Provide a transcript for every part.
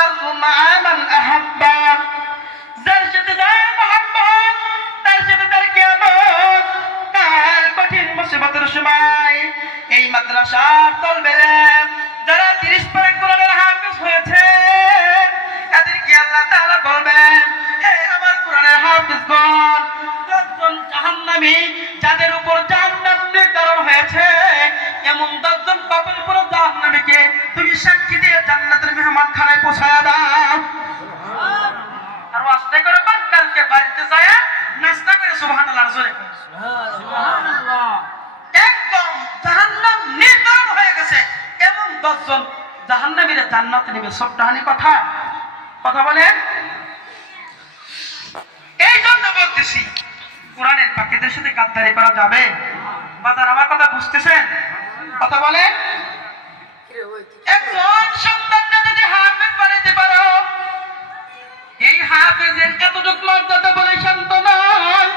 মারু মা'a মান আহাব্বা, যার সাথে যার মহব্বত তার সাথে তার কিয়ামত। কাল কঠিন মুসিবতের সময় এই মাদ্রাসার তলবেলে যারা 30 পারা কোরআনের হাফেজ হয়েছে তাদেরকে আল্লাহ তাআলা বলবেন, হে আমার কোরআনের হাফেজগণ, 10 জন জাহান্নামী যাদের উপর জাহান্নাম নির্ধারণ হয়েছে, এমন 10 জন পাপের উপর জাহান্নামীকে তুমি সাক্ষী দিয়ে জান্নাতের মেহমানখানায় পৌঁছায়া দাও। আর আস্তে করে কালকে বাড়িতে যায় নাস্তা করে সুবহানাল্লাহ জোরে সুবহানাল্লাহ। একদম জাহান্নাম নির্ধারণ হয়ে গেছে, এমন 10 জন জাহান্নামীরা জান্নাতে নেবে। সবটাহানি কথা কথা বলেন। এই জন্য বলতেছি কোরআনের পাখিদের সাথে গাদ্দারি করা যাবে? বাজার আমার কথা বুঝতেছেন? কথা বলেন। একজন সন্তানকে যদি হাফেজ বানাইতে পারো, এই হাফেজের এতটুকু মর্যাদা বলে শান্ত নয়,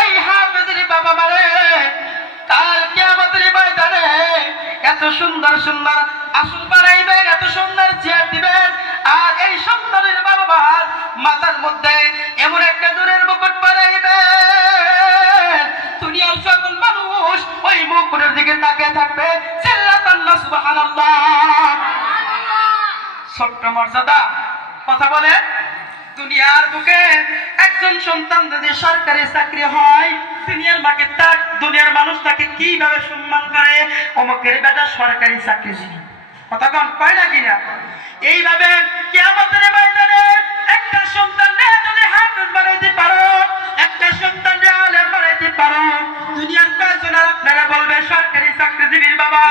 এই হাফেজের বাবা মারে কাল কিয়ামতের ময়দানে এত সুন্দর সুন্দর আসন বানাইবেন, এত সুন্দর চেয়ার দিবেন, আর এই সন্তানের বাবা মার মাথার মধ্যে এমন একটা নূরের মুকুট বানাইবেন, দুনিয়ার সকল মানুষ ওই মুকুটের দিকে তাকিয়ে থাকবে। চিল্লাতাল্লাহ সুবহানাল্লাহ। ছোট্ট মর্যাদা। কথা বলেন। দুনিয়ার বুকে একজন সন্তান যদি সরকারি চাকরি হয়, দুনিয়ার মানুষ তাকে কিভাবে সম্মান করে, অমুকের বেটা সরকারি চাকরিজীবী। কথা কন কয় না কিনা? এইভাবে কিয়ামতের ময়দানে একটা সন্তানকে যদি হাফেজ বানাইতে পারো, একটা সন্তানকে আলেম বানাইতে পারো, দুনিয়ার কয়জন আর আপনারা বলবে সরকারি চাকরিজীবীর বাবা?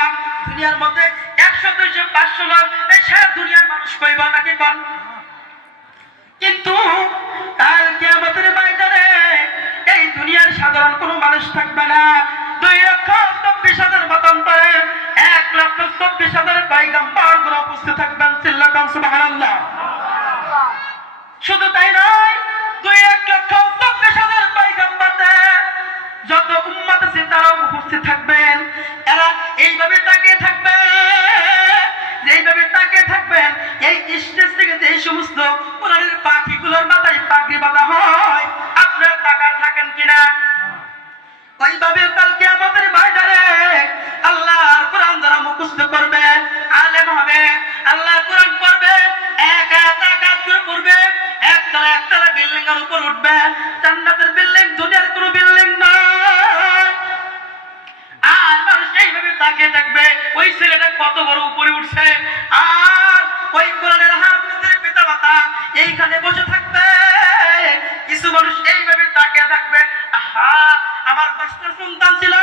দুনিয়ার মধ্যে 100, 200, 500 লোক, এই সারা দুনিয়ার মানুষ কইব নাকি কন? কিন্তু কাল কিয়ামতের ময়দানে এই দুনিয়ার সাধারণ কোনো মানুষ থাকবে না। 2,24,000 মতান্তরে 1,24,000 পয়গম্বরগণ উপস্থিত থাকবেন। চিল্লাতাম সুবহানাল্লাহ। শুধু তাই নয়, 2,24,000 পয়গম্বরদের যত উম্মত আছে তারাও উপস্থিত থাকবেন। এরা এইভাবে তাকিয়ে থাকবে, যেইভাবে তাকিয়ে থাকবেন এই স্টেজ থেকে যে সমস্ত কোরআনের পাখিগুলোর মাথায় পাগড়ি বাঁধা হয়, আপনারা তাকায় থাকেন কিনা? ওইভাবে কাল কিয়ামতের ময়দানে আল্লাহর কোরআন যারা মুখস্থ করবে, আলেম হবে, আল্লাহর কোরআন পড়বে, এক আয়াত করে পড়বে, একতলা বিল্ডিং এর উপর উঠবে। জান্নাতের বিল্ডিং, দুনিয়ার কোনো বিল্ডিং নয়। আর মানুষ এইভাবে তাকিয়ে থাকবে ওই ছেলেটা কত বড় উপরে উঠছে, আর ওই কোরআনের হাফেজের পিতামাতা এইখানে বসে থাকবে। কিছু মানুষ এইভাবে তাকিয়ে থাকবে, আহা আমার 5টা সন্তান ছিল,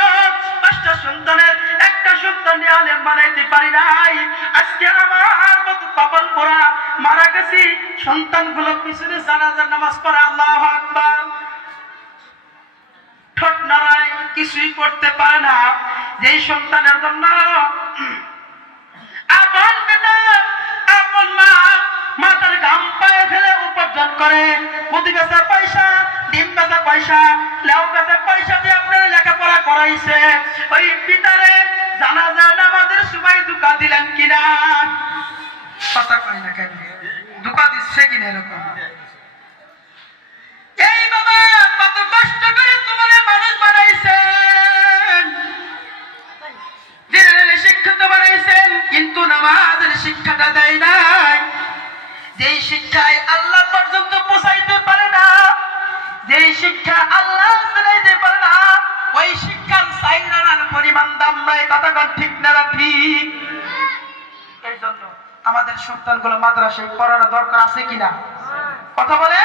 5টা সন্তানের একটা সন্তান আলেম বানাইতে পারি নাই, আজকে আমার মতো কপাল পোড়া মারা গেছি। সন্তানগুলো পিছনে জানাজার নামাজ পড়ে, আল্লাহু আকবার, ঠোঁট নাড়ায়, কিছুই করতে পারে না। যেই সন্তানের জন্য আপন পিতা আপন মা মাথার ঘাম পায়ে ফেলে উপার্জন করে, মুদি বেচা পয়সা, ডিম বেচা পয়সা, লেউ বেচা পয়সা দিয়ে আপনারা লেখাপড়া করাইছে, ওই পিতারে জানাজার নামাজের সময় ধোঁকা দিলেন কিনা? কথা কয় না কেন? ধোঁকা দিচ্ছে কিনা? এরকম এই বাবা কত কষ্ট করে তোমার মানুষ বানাইছেন, জেনারেল শিক্ষিত বানাইছেন, কিন্তু নামাজের শিক্ষাটা দেয় নাই। যেই শিক্ষায় আল্লাহ পর্যন্ত পৌঁছাইতে পারে না, যেই শিক্ষা আল্লাহ জানাইতে পারে না, ওই শিক্ষার চাইনার পরিমাণ দাম নাই। কথা কন ঠিক না? ঠিক। এই জন্য আমাদের সন্তানগুলো মাদ্রাসায় পড়ানো দরকার আছে কিনা? কথা বলে।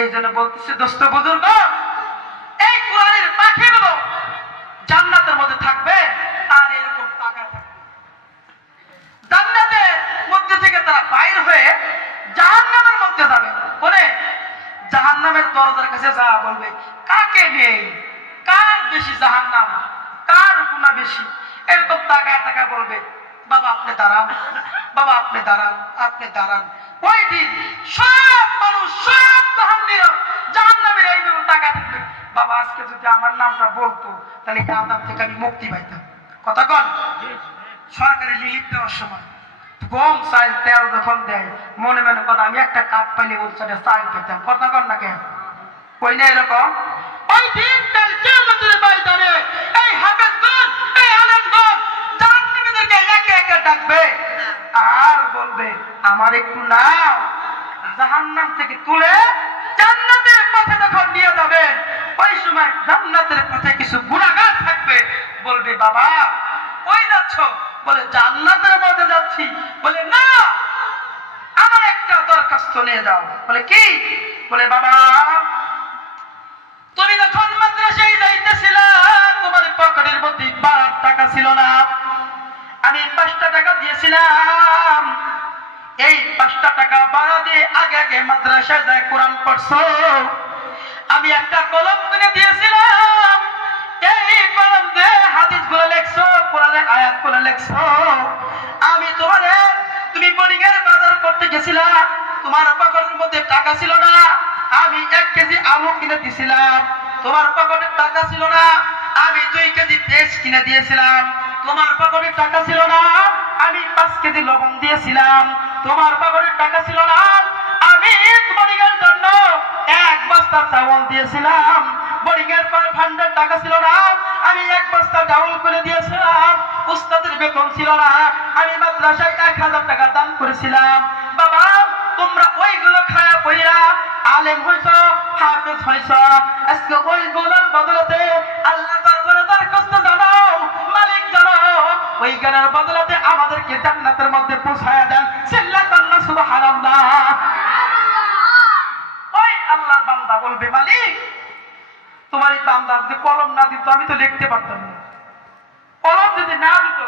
এই জন্য বলতেছে দোস্ত বুজুর্গ, এই কোরআনের পাখিগুলো জান্নাতের মধ্যে থাকবে, আর এরকম তাকায় থাকবে। জান্নাতের মধ্যে থেকে তারা বাইর হয়ে জাহান্নামের মধ্যে যাবে। বলে জাহান্নামের দরজার কাছে যা বলবে, কাকে নেই, কার বেশি জাহান্নাম, কার গুনাহ বেশি, এরকম তাকায় তাকায় বলবে, বাবা আপনি দাঁড়ান, বাবা আপনি দাঁড়ান, আপনি দাঁড়ান। ওই দিন সব মানুষ, সব জাহান্নামের এইভাবে তাকায় থাকবে, বাবা আজকে যদি আমার নামটা বলতো তাহলে এই আযাব থেকে আমি মুক্তি পাইতাম। কথা কন। সরকারি রিলিফ দেওয়ার সময় গম চাল তেল যখন দেয় মনে মনে করে আমি একটা কাঠ পাইলে বলছে চাল পেতাম কথা কর না কেন কই না এরকম ওই দিনকাল কিয়ামতের ময়দানে এই হাফেজগণ এই আলেমগণ জাহান্নামীদেরকে একে একে ডাকবে আর বলবে আমার একটু নাও জাহান্নাম থেকে তুলে জান্নাতের পথে যখন নিয়ে যাবে ওই সময় জান্নাতের পথে কিছু গুনাহগার থাকবে বলবে বাবা কই যাচ্ছ বলে জান্নাতের পথে যাচ্ছি বলে না আমার একটা দরখাস্ত নিয়ে যাও বলে কি বলে বাবা তুমি যখন মাদ্রাসায় যাইতেছিলা তোমার পকেটের মধ্যে 12 টাকা ছিল না আমি 5টা টাকা দিয়েছিলাম এই 5টা টাকা ভাড়া দিয়ে আগে আগে মাদ্রাসায় যায় কোরআন পড়ছো আমি একটা কলম কিনে দিয়েছিলাম এই কলম দিয়ে হাদিস গুলো লেখছো কোরআনের আয়াত গুলো লেখছো আমি তুমি বড়িগের বাজার করতে গেছিলা তোমার পকেটের মধ্যে টাকা ছিল না আমি 1 কেজি আলু কিনে দিয়েছিলাম তোমার পকেটে টাকা ছিল না আমি 2 কেজি পেঁয়াজ কিনে দিয়েছিলাম তোমার পকেটে টাকা ছিল না আমি 5 কেজি লবণ দিয়েছিলাম তোমার পকেটে টাকা ছিল না আমি বড়িগের জন্য 1 বস্তা চাউল দিয়েছিলাম বড়িগের ফান্ডের টাকা ছিল না আমি 1 বস্তা চাউল করে দিয়েছিলাম উস্তাদের বেতন ছিল না আমি মাদ্রাসায় 1000 টাকা দান করেছিলাম বাবা তোমরা ওইগুলো খায়া পয়রা আলেম হইছো হাফেজ হইছো আজকে ওইগুলোর বদলতে আল্লাহ দরবারে দরখাস্ত জানাও মালিক জানাও ওই জ্ঞানের বদলতে আমাদেরকে জান্নাতের মধ্যে পৌঁছায়া দেন সিল্লাল্লাহু সুবহানাল্লাহ ওই আল্লাহর বান্দা বলবে মালিক তোমার এই বান্দা যদি কলম না দিত আমি তো লিখতে পারতাম না কলম যদি না দিত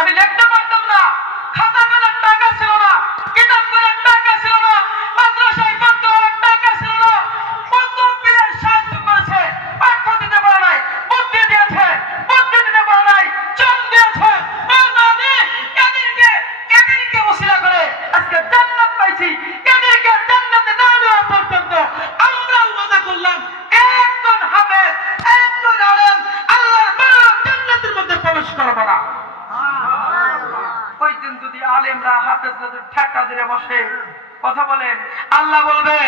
আমি লিখতে পারতাম না খাতা কলমের টাকা ছিল না কিতাব করার টাকা ছিল না মাদ্রাসায় বন্ধ হওয়ার টাকা ছিল না কত পীরের সাহায্য করেছে অর্থ দিতে পারে নাই বুদ্ধি দিয়েছে বুদ্ধি দিতে পারে নাই জন দিয়েছে এদেরকে ওসিলা করে আজকে জান্নাত পাইছি এদেরকে জান্নাতে না নেওয়া পর্যন্ত আমরাও ওয়াদা করলাম একজন হাফেজ একজন আলেম আল্লাহর জান্নাতের মধ্যে প্রবেশ করবে না ওই দিন যদি আলেমরা হাফেজদের ঠেকা দিয়ে বসে কথা বলেন আল্লাহ বলবে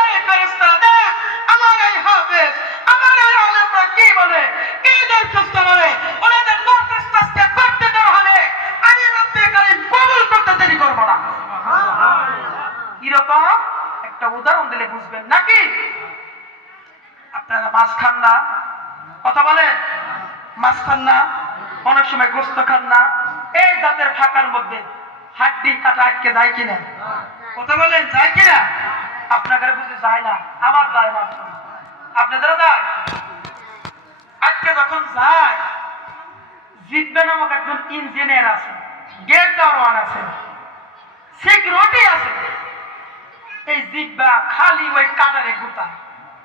এই ফেরেশতারা দেখ আমার এই হাফেজ আমার এই আলেমরা কি বলে কি দরখাস্ত বলে ওনাদের দরখাস্ত আজকে করতে দেওয়া হবে আমি রব্বে কারীম কবুল করতে দেরি করব না এরকম একটা উদাহরণ দিলে বুঝবেন নাকি আপনারা মাছ খান না কথা বলেন মাছ খান না অনেক সময় গোস্ত খান না এই দাঁতের ফাঁকার মধ্যে হাড্ডি কাটা আটকে যায় কিনা কথা বলেন যায় কিনা আপনাদের বুঝে যায় না আমার যায় মাছ আপনাদের যায় আজকে যখন যায় জিতবে নামক একজন ইঞ্জিনিয়ার আছে গেট দারোয়ান আছে সিকিউরিটি আছে এই জিব্বা খালি ওই কাটারে গুতা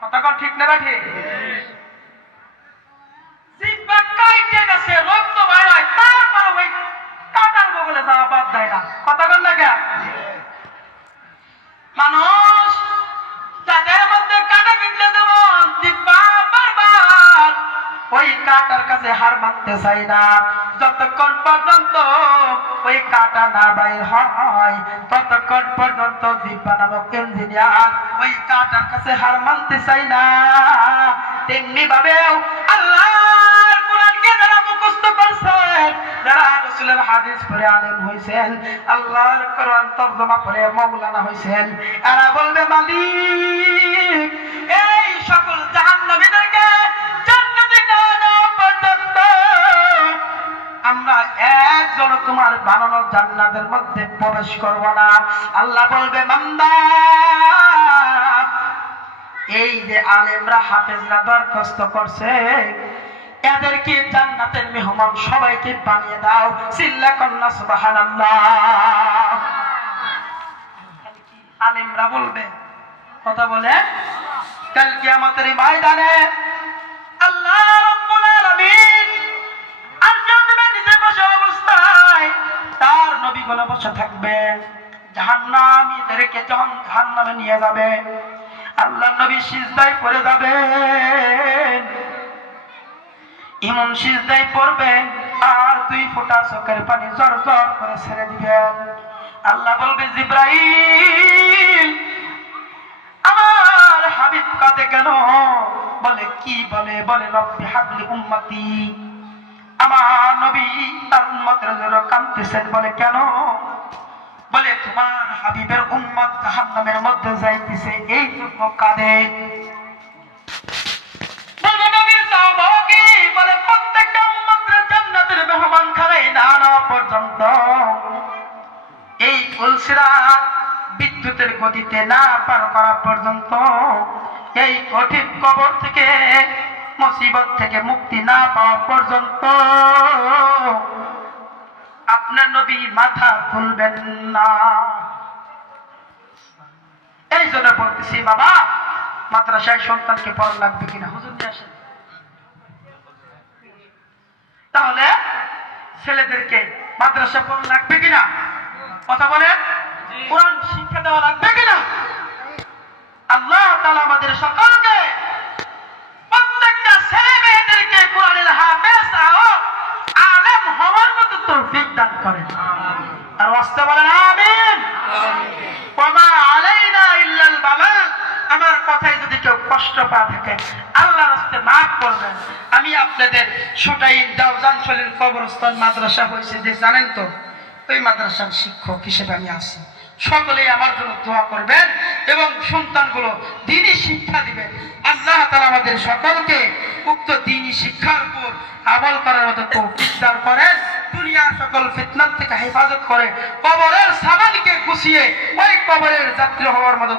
কথা কন ঠিক না ঠিক জিব্বা কাইটে গেছে রক্ত বাইর হয় তারপরে ওই কাটার বগলে যাওয়া বাদ দেয় না কথা কন না কেন মানুষ তাদের মধ্যে কাটা বিঁধলে যেমন জিব্বা বারবার ওই কাটার কাছে হার মানতে চাই না যতক্ষণ পর্যন্ত ওই কাটা না বাইর হয় ততক্ষণ পর্যন্ত জিব্বা নামক ইঞ্জিনিয়ার ওই কাটার কাছে হার মানতে চাই না তেমনি ভাবে আল্লাহর কোরআনকে যারা মুখস্থ করছেন যারা রাসূলের হাদিস পড়ে আলেম হইছেন আল্লাহর কোরআন তরজমা করে মাওলানা হইছেন এরা বলবে মালিক এই সকল জাহান্নামীদেরকে জান্নাতে না যাওয়া পর্যন্ত আমরা একজন তোমার বানানো জান্নাতের মধ্যে প্রবেশ করব না আল্লাহ বলবে বান্দা এই যে আলেমরা হাফেজরা দরখাস্ত করছে এদেরকে জান্নাতের মেহমান সবাইকে বানিয়ে দাও চিল্লা কন্না সুবহানাল্লাহ আলেমরা বলবে কথা বলে কাল কিয়ামতের ময়দানে আল্লাহ রাব্বুল আলামিন আর জান্নাতে নিজে বসে অবস্থায় তার নবীগণ বসে থাকবে জাহান্নামীদেরকে জাহান্নামে নিয়ে যাবে আল্লাহ নবী সিজদায় পড়ে যাবেন ইমাম সিজদায় পড়বেন আর 2 ফোঁটা চোখের পানি জর জর করে ছেড়ে দিবেন। আল্লাহ বলবে জিব্রাইল আমার হাবিব কাঁদে কেন? বলে কি বলে? বলে রব্বি হাবলি উম্মতি, আমার নবী তার উম্মতের জন্য কাঁদতেছেন। বলে কেন? বলে তোমার হাবিবের উম্মত জাহান্নামের মধ্যে যাইতেছে এই জন্য কাঁদে। বলবে নবীর সাহাবা কি? বলে প্রত্যেকটা উম্মতের জান্নাতের মেহমান খানে না নেওয়া পর্যন্ত, এই ফুলসিরাত বিদ্যুতের গতিতে না পার করা পর্যন্ত, এই কঠিন কবর থেকে মুসিবত থেকে মুক্তি না পাওয়া পর্যন্ত আপনার নবী মাথা তুলবেন না। এই জন্য বলতেছি বাবা, মাদ্রাসায় সন্তানকে পড়া লাগবে কিনা? হুজুর নিয়ে আসেন। তাহলে ছেলেদেরকে মাদ্রাসা পড়া লাগবে কিনা? কথা বলেন। কোরআন শিক্ষা দেওয়া লাগবে কিনা? আল্লাহ তাআলা আমাদের সকলকে প্রত্যেকটা ছেলে মেয়েদেরকে কোরআনের হাফেজ আলেম হওয়ার মতো তৌফিক দান করেন। আর ওয়াস্তে বলেন আমিন। ওয়া মা আলাইনা ইল্লাল বালাগ। আমার কথায় যদি কেউ কষ্ট পায় থাকে আল্লাহর রাস্তায় মাফ করবেন। আমি আপনাদের সুটাইন দাওজানশলীর কবরস্থান মাদ্রাসা হয়েছে যে জানেন তো, ওই মাদ্রাসার শিক্ষক হিসেবে আমি আছি। সকলেই আমার জন্য দোয়া করবেন এবং সন্তানগুলো দ্বীনি শিক্ষা দিবেন। আল্লাহ তাআলা আমাদের সকলকে উক্ত দ্বীনি শিক্ষার উপর আমল করার মতো তৌফিক দান করেন। দুনিয়ার সকল ফিতনার থেকে হেফাজত করে কবরের সামানকে গুছিয়ে ওই কবরের যাত্রী হওয়ার মতো